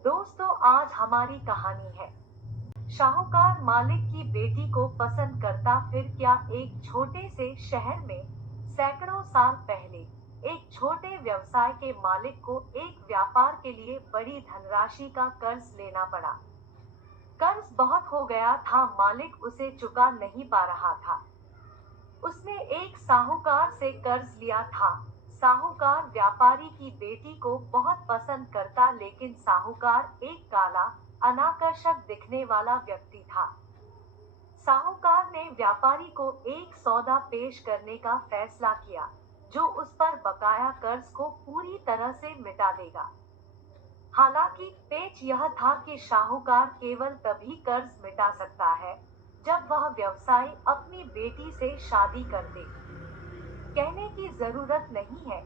दोस्तों, आज हमारी कहानी है शाहूकार मालिक की बेटी को पसंद करता। फिर क्या, एक छोटे से शहर में सैकड़ों साल पहले एक छोटे व्यवसाय के मालिक को एक व्यापार के लिए बड़ी धनराशि का कर्ज लेना पड़ा। कर्ज बहुत हो गया था, मालिक उसे चुका नहीं पा रहा था। उसने एक साहूकार से कर्ज लिया था। साहूकार व्यापारी की बेटी को बहुत पसंद करता, लेकिन साहूकार एक काला, अनाकर्षक दिखने वाला व्यक्ति था। साहूकार ने व्यापारी को एक सौदा पेश करने का फैसला किया, जो उस पर बकाया कर्ज को पूरी तरह से मिटा देगा। हालांकि पेच यह था कि शाहूकार केवल तभी कर्ज मिटा सकता है जब वह व्यवसायी अपनी बेटी से शादी कर दे। कहने की जरूरत नहीं है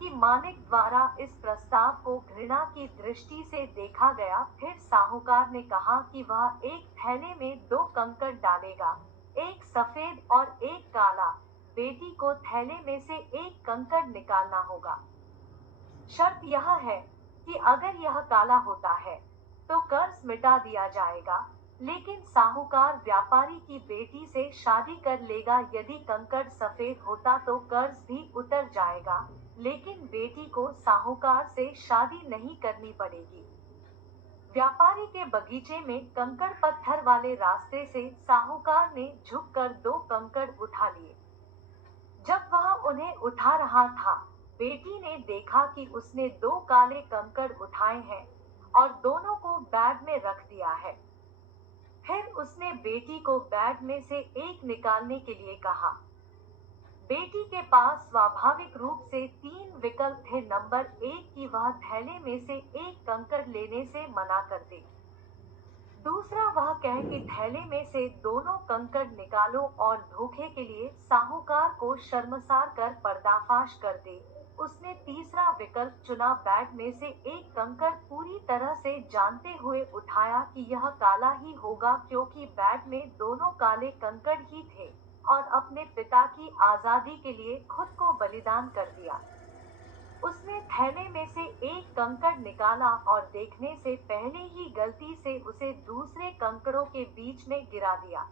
कि मालिक द्वारा इस प्रस्ताव को घृणा की दृष्टि से देखा गया। फिर साहूकार ने कहा कि वह एक थैले में दो कंकड़ डालेगा, एक सफेद और एक काला। बेटी को थैले में से एक कंकड़ निकालना होगा। शर्त यह है कि अगर यह काला होता है तो कर्ज मिटा दिया जाएगा, लेकिन साहूकार व्यापारी की बेटी से शादी कर लेगा। यदि कंकड़ सफेद होता तो कर्ज भी उतर जाएगा, लेकिन बेटी को साहूकार से शादी नहीं करनी पड़ेगी। व्यापारी के बगीचे में कंकड़ पत्थर वाले रास्ते से साहूकार ने झुककर दो कंकड़ उठा लिए। जब वह उन्हें उठा रहा था, बेटी ने देखा कि उसने दो काले कंकड़ उठाए हैं और दोनों को बैग में रख दिया है। फिर उसने बेटी को बैग में से एक निकालने के लिए कहा। बेटी के पास स्वाभाविक रूप से तीन विकल्प थे। नंबर एक, कि वह थैले में से एक कंकड़ लेने से मना कर दे। दूसरा, वह कहे कि थैले में से दोनों कंकड़ निकालो और धोखे के लिए साहूकार को शर्मसार कर पर्दाफाश कर दे। उसने तीसरा विकल्प चुना, बैग में से एक कंकड़ पूरी तरह से जानते हुए उठाया कि यह काला ही होगा, क्योंकि बैग में दोनों काले कंकड़ ही थे, और अपने पिता की आजादी के लिए खुद को बलिदान कर दिया। उसने थैले में से एक कंकड़ निकाला और देखने से पहले ही गलती से उसे दूसरे कंकड़ों के बीच में गिरा दिया।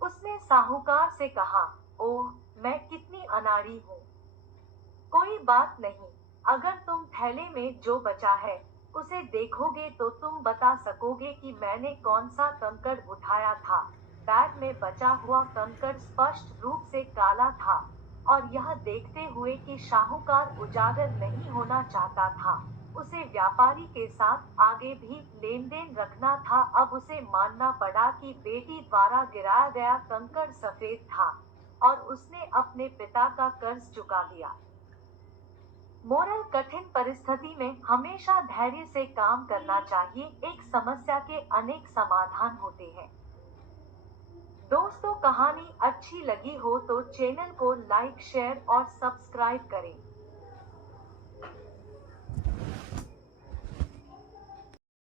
उसने साहूकार से कहा, ओह, मैं कितनी अनाड़ी हूँ। कोई बात नहीं, अगर तुम थैले में जो बचा है उसे देखोगे तो तुम बता सकोगे कि मैंने कौन सा कंकड़ उठाया था। बैग में बचा हुआ कंकड़ स्पष्ट रूप से काला था, और यह देखते हुए कि शाहूकार उजागर नहीं होना चाहता था, उसे व्यापारी के साथ आगे भी लेन देन रखना था। अब उसे मानना पड़ा कि बेटी द्वारा गिराया गया कंकड़ सफेद था, और उसने अपने पिता का कर्ज चुका दिया। मोरल: कठिन परिस्थिति में हमेशा धैर्य से काम करना चाहिए। एक समस्या के अनेक समाधान होते हैं। दोस्तों, कहानी अच्छी लगी हो तो चैनल को लाइक, शेयर और सब्सक्राइब करें।